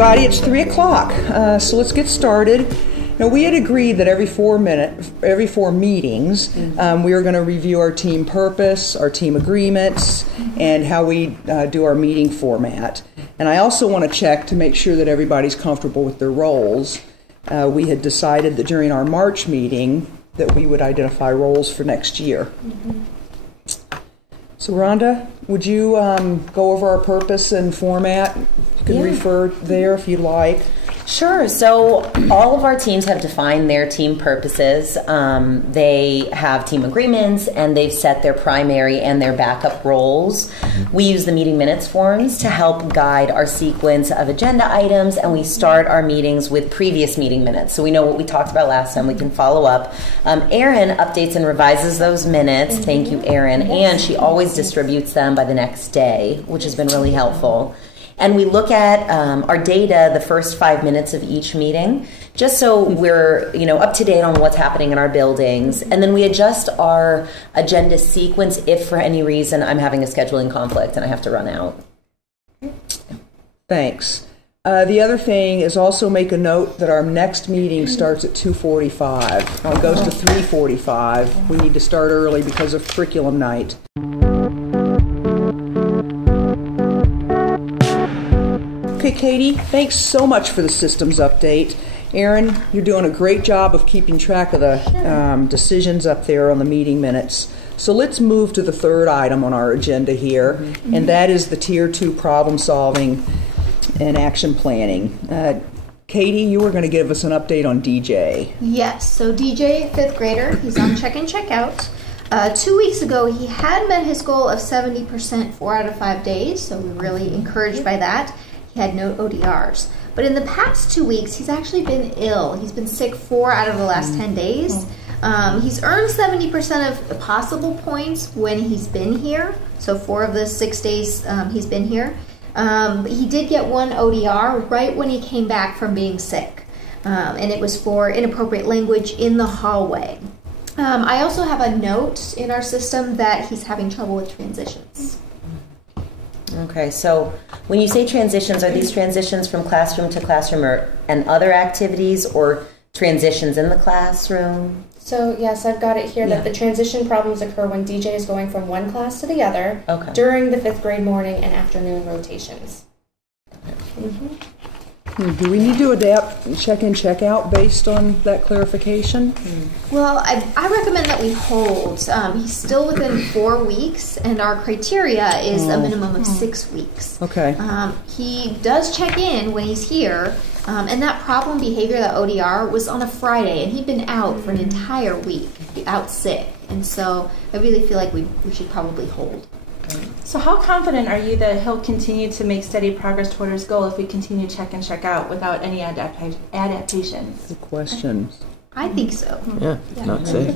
everybody, it's 3 o'clock, so let's get started. Now, we had agreed that every four meetings, we were going to review our team purpose, our team agreements, and how we do our meeting format. And I also want to check to make sure that everybody's comfortable with their roles. We had decided that during our March meeting that we would identify roles for next year. So, Rhonda, would you go over our purpose and format? You can refer there if you'd like. Sure. So all of our teams have defined their team purposes. They have team agreements, and they've set their primary and their backup roles. We use the meeting minutes forms to help guide our sequence of agenda items, and we start our meetings with previous meeting minutes. So we know what we talked about last time. We can follow up. Erin updates and revises those minutes. Thank you, Erin. And she always distributes them by the next day, which has been really helpful. And we look at our data the first 5 minutes of each meeting, just so we're up to date on what's happening in our buildings. And then we adjust our agenda sequence if for any reason I'm having a scheduling conflict and I have to run out. Thanks. The other thing is also make a note that our next meeting starts at 2:45. Well, it goes to 3:45. We need to start early because of curriculum night. Okay, Katie, thanks so much for the systems update. Erin, you're doing a great job of keeping track of the decisions up there on the meeting minutes. So let's move to the third item on our agenda here, and that is the Tier 2 problem solving and action planning. Katie, you were going to give us an update on DJ. Yes, so DJ, 5th grader, he's on check and check out. 2 weeks ago, he had met his goal of 70% 4 out of 5 days, so we're really encouraged by that. He had no ODRs. But in the past 2 weeks, he's actually been ill. He's been sick 4 out of the last 10 days. He's earned 70% of the possible points when he's been here. So 4 of the 6 days he's been here. But he did get 1 ODR right when he came back from being sick. And it was for inappropriate language in the hallway. I also have a note in our system that he's having trouble with transitions. Okay, so when you say transitions, are these transitions from classroom to classroom and other activities, or transitions in the classroom? So yes, I've got it here that the transition problems occur when DJ is going from one class to the other during the 5th grade morning and afternoon rotations. Do we need to adapt check in, check out based on that clarification? Well, I recommend that we hold. He's still within 4 weeks, and our criteria is a minimum of 6 weeks. Okay. He does check in when he's here, and that problem behavior, that ODR, was on a Friday, and he'd been out for an entire week, out sick. And so I really feel like we should probably hold. So how confident are you that he'll continue to make steady progress toward his goal if we continue check and check out without any adaptations? Good question. I think so. Yeah, not safe.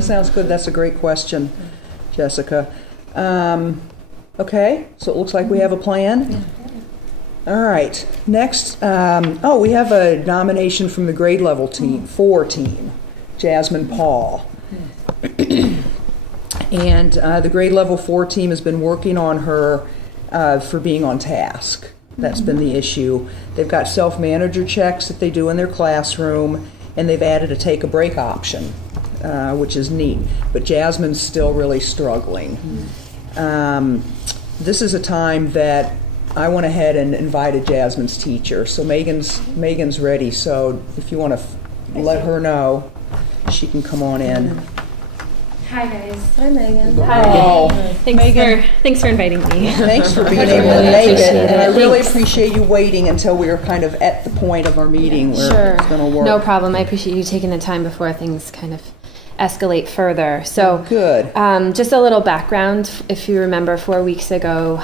Sounds good. That's a great question, Jessica. Okay, so it looks like we have a plan. All right. Next, we have a nomination from the grade level team, 4 team, Jasmine Paul. And the grade level 4 team has been working on her for being on task. That's been the issue. They've got self-manager checks that they do in their classroom, and they've added a take a break option, which is neat. But Jasmine's still really struggling. This is a time that I went ahead and invited Jasmine's teacher. So Megan's ready. So if you want to let her know, she can come on in. Hi guys. Hi, Megan. Hi. Thanks for inviting me. Thanks for being able to make it. And I really appreciate you waiting until we were kind of at the point of our meeting where it's going to work. No problem. I appreciate you taking the time before things kind of escalate further. So good. Just a little background. If you remember, 4 weeks ago,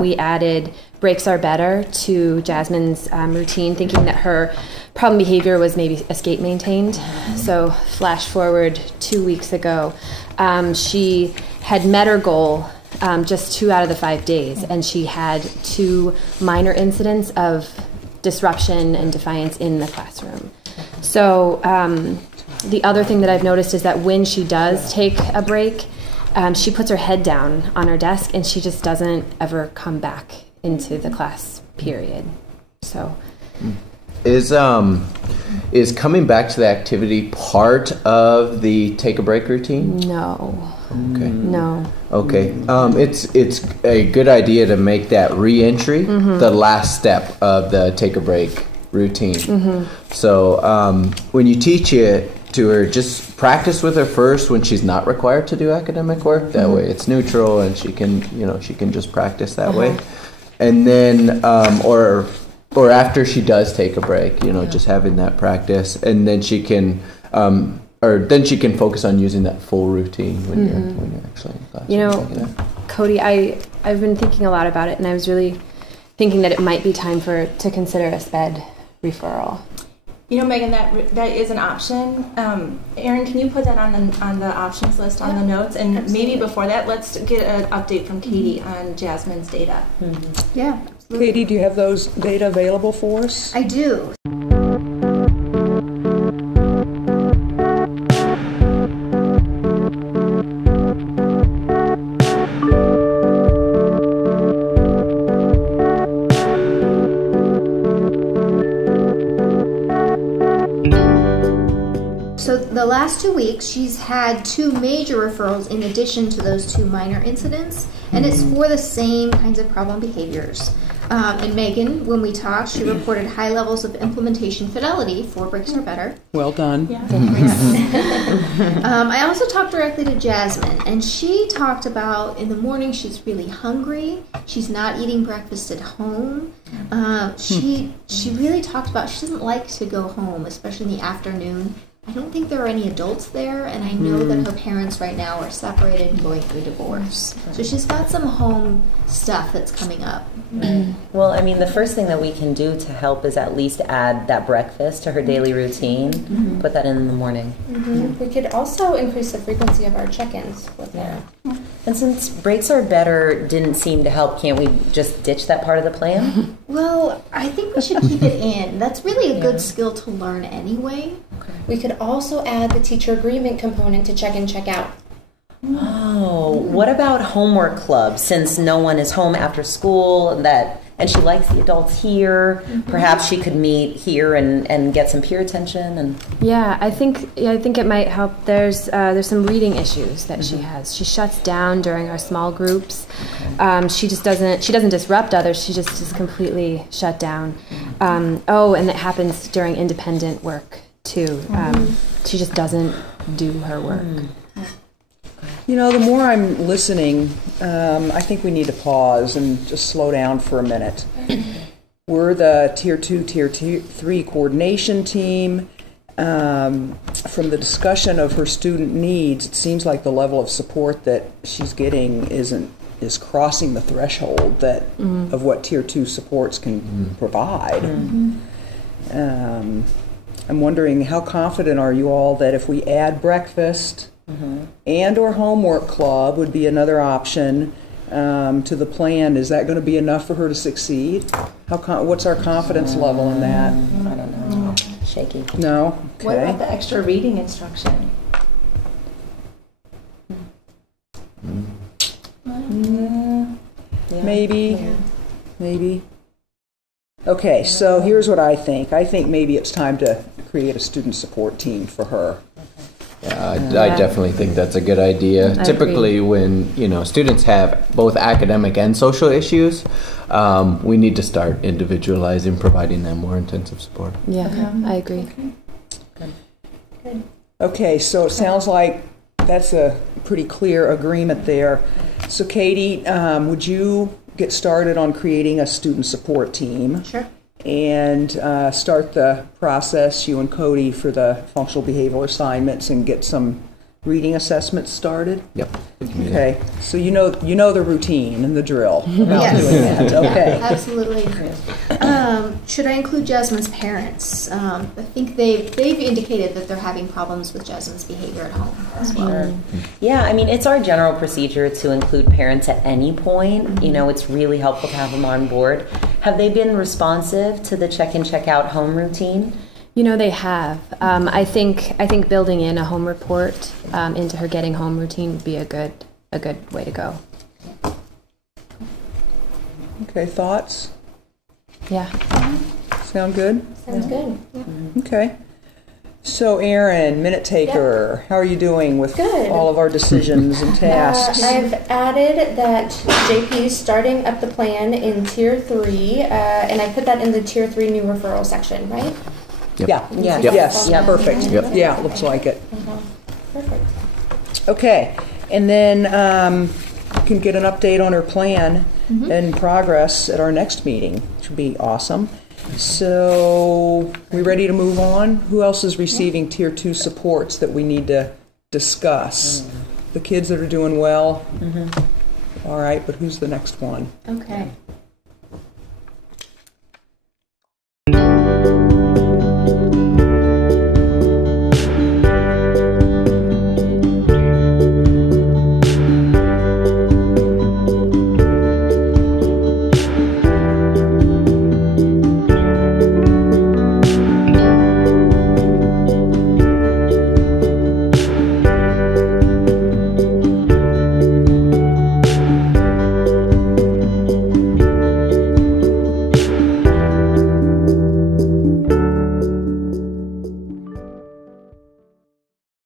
we added breaks are better to Jasmine's routine, thinking that her problem behavior was maybe escape maintained. So flash forward 2 weeks ago, she had met her goal just 2 out of the 5 days, and she had 2 minor incidents of disruption and defiance in the classroom. So the other thing that I've noticed is that when she does take a break, she puts her head down on her desk and she just doesn't ever come back into the class period. So, is coming back to the activity part of the take a break routine? no. Okay. No. Okay. It's a good idea to make that re-entry the last step of the take a break routine. So when you teach it to her, just practice with her first when she's not required to do academic work. That way it's neutral and she can just practice that way. And then or after she does take a break, just having that practice, and then she can then she can focus on using that full routine when you're actually in class. Cody, I've been thinking a lot about it, and I was really thinking that it might be time to consider a SPED referral. Megan, that is an option. Erin, can you put that on the options list on the notes? And absolutely. Maybe before that, let's get an update from Katie on Jasmine's data. Yeah, absolutely. Katie, do you have those data available for us? I do. So the last 2 weeks, she's had 2 major referrals in addition to those 2 minor incidents, and it's for the same kinds of problem behaviors. And Megan, when we talked, she reported high levels of implementation fidelity for Breaks Are Better. Well done. Yeah. I also talked directly to Jasmine, and she talked about in the morning she's really hungry. She's not eating breakfast at home. She really talked about she doesn't like to go home, especially in the afternoon. I don't think there are any adults there, and I know that her parents right now are separated and going through divorce. So she's got some home stuff that's coming up. Well, I mean, the first thing that we can do to help is at least add that breakfast to her daily routine. Put that in the morning. We could also increase the frequency of our check-ins with her. And since Breaks Are Better didn't seem to help, can't we just ditch that part of the plan? Well, I think we should keep it in. That's really a good skill to learn anyway. We could also add the teacher agreement component to check-in, check-out. Oh, what about homework club? Since no one is home after school, and she likes the adults here, perhaps she could meet here and get some peer attention. And Yeah, I think it might help. There's some reading issues that she has. She shuts down during our small groups. She doesn't disrupt others. She just is completely shut down. And it happens during independent work too. She just doesn't do her work. The more I'm listening, I think we need to pause and just slow down for a minute. We're the Tier 2, Tier 3 coordination team. From the discussion of her student needs, it seems like the level of support that she's getting is crossing the threshold of what Tier 2 supports can provide. I'm wondering, how confident are you all that if we add breakfast and or homework club would be another option to the plan, is that going to be enough for her to succeed? What's our confidence level in that? I don't know. Shaky. No? Okay. What about the extra reading instruction? Maybe. Okay, so here's what I think. I think maybe it's time to create a student support team for her. Yeah, I definitely think that's a good idea. Typically, when students have both academic and social issues, we need to start individualizing, providing them more intensive support. Yeah, I agree. Good. Okay, so it sounds like that's a pretty clear agreement there. So Katie, would you get started on creating a student support team? Sure. And start the process, you and Cody, for the functional behavioral assignments and get some reading assessments started? Yep. Okay, so you know the routine and the drill about Yes. doing that. Okay. Absolutely. Should I include Jasmine's parents? I think they've indicated that they're having problems with Jasmine's behavior at home as well. Yeah, I mean, it's our general procedure to include parents at any point. It's really helpful to have them on board. Have they been responsive to the check-in, check-out home routine? They have. I think building in a home report into her getting home routine would be a good way to go. Okay, thoughts? Yeah. Sound good? Sounds good. Okay. So, Erin, minute taker, how are you doing with Good. all of our decisions and tasks? I've added that JP is starting up the plan in Tier 3, and I put that in the Tier 3 new referral section, right? Yep. Yeah. Yes. Yes. Yep. Perfect. Yep. Yeah, looks like it. Perfect. Okay. And then we can get an update on our plan and progress at our next meeting, which would be awesome. So, we ready to move on? Who else is receiving Tier 2 supports that we need to discuss? The kids that are doing well? All right, but who's the next one? Okay.